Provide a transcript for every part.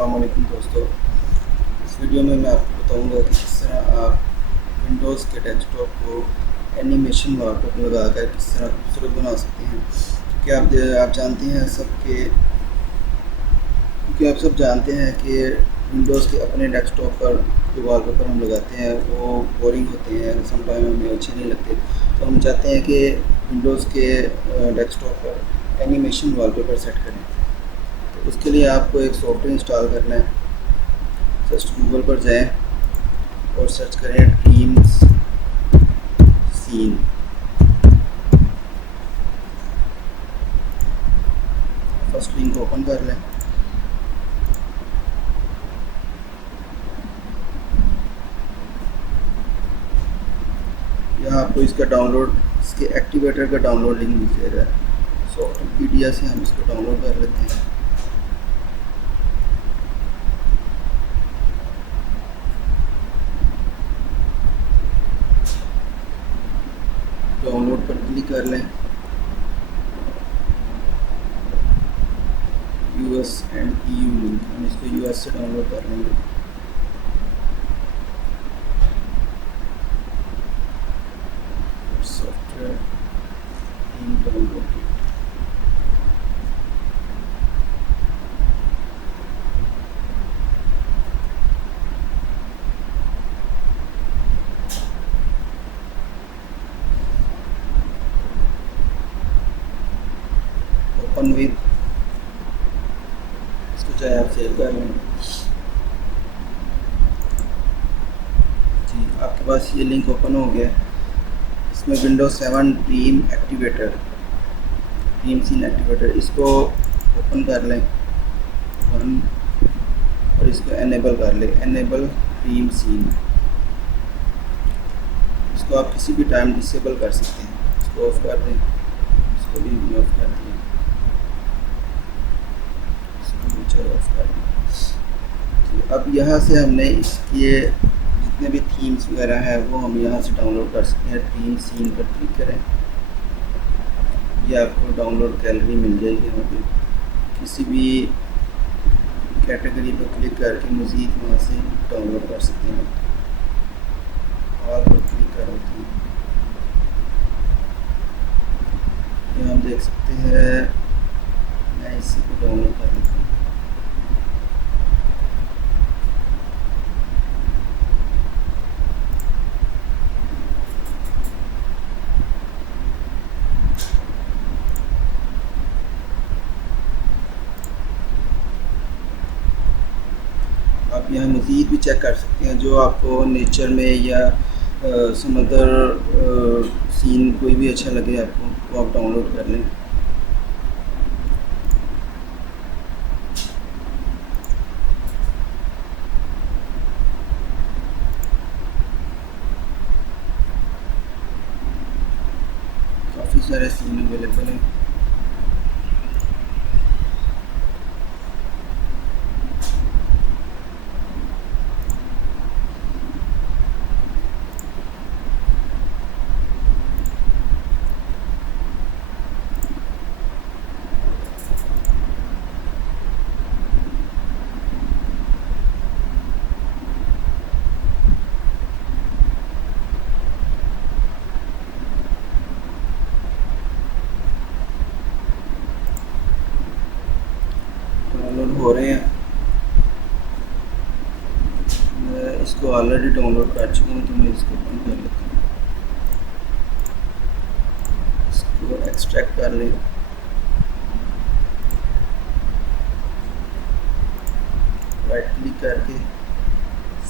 अस्सलाम वालेकुम दोस्तों। इस वीडियो में मैं आपको बताऊंगा कि किस तरह आप विंडोज़ के डेस्कटॉप को एनिमेशन वॉलपेपर लगाकर किस तरह खूबसूरत बना सकते हैं। क्योंकि आप जानते हैं आप सब जानते हैं कि विंडोज़ के अपने डेस्कटॉप पर जो वॉलपेपर हम लगाते हैं वो बोरिंग होते हैं, सम टाइम हमें अच्छे नहीं लगते। तो हम चाहते हैं कि विंडोज़ के डेस्कटॉप पर एनिमेशन वॉलपेपर सेट करें। तो उसके लिए आपको एक सॉफ्टवेयर इंस्टॉल करना है। जस्ट गूगल पर जाएं और सर्च करें dreams seen. First link open कर लें। यहाँ आपको इसका डाउनलोड, इसके एक्टिवेटर का डाउनलोड लिंक दिखेगा। सॉफ्टपीडिया से हम इसको डाउनलोड कर लेते हैं। डाउनलोड पर क्लिक कर लें। US एंड EU लिंक, हम इसको US से डाउनलोड कर लेंगे। सॉफ्टवेयर डाउनलोड ओपन विद, इसको चाहे आप सेव कर लें। जी, आपके पास ये लिंक ओपन हो गया। इसमें विंडोज 7 ड्रीम सीन एक्टिवेटर, इसको ओपन कर लें और इसको एनेबल कर लें, एनेबल ड्रीम सीन। इसको आप किसी भी टाइम डिसेबल कर सकते हैं। इसको ऑफ कर दें, इसको भी ऑफ कर दें, ऑफ कर दें। अब यहाँ से हमने इसके जितने भी थीम्स वगैरह है वो हम यहाँ से डाउनलोड कर सकते हैं। ड्रीम सीन पर क्लिक करें, ये आपको डाउनलोड गैलरी मिल जाएगी। वहाँ पे किसी भी कैटेगरी पर क्लिक करके मज़ीद वहाँ से डाउनलोड कर सकते हैं। ऑल पर क्लिक करो तो ये हम देख सकते हैं। मैं इसी को डाउनलोड कर लेता हूँ। आप यहाँ मज़ीद भी चेक कर सकते हैं, जो आपको नेचर में या समंदर सीन कोई भी अच्छा लगे आपको, वो आप डाउनलोड कर लें। काफ़ी सारे सीन अवेलेबल हैं। डाउनलोड हो रहे हैं। मैं इसको ऑलरेडी डाउनलोड कर चुका हूँ, तो मैं इसको ओपन कर लेता हूँ। इसको एक्सट्रैक्ट कर लें। राइट क्लिक करके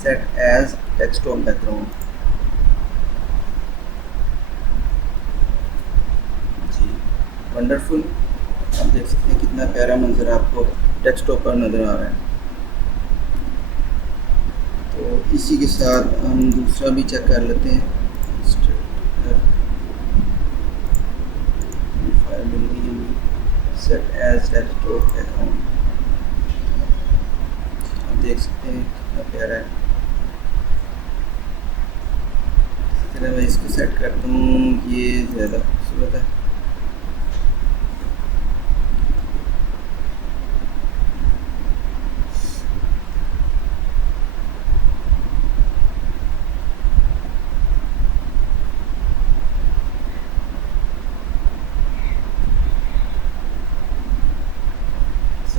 सेट एज डेस्कटॉप बैकग्राउंड। जी, वंडरफुल। आप देख सकते हैं कितना प्यारा मंजर आपको डेस्कटॉप पर नज़र आ रहा है। तो इसी के साथ हम दूसरा भी चेक कर लेते हैं। सेट एज डेस्कटॉप बैकग्राउंड, आप देख सकते हैं कितना प्यारा है। इसी तरह मैं इसको सेट करता हूँ, ये ज़्यादा खूबसूरत है।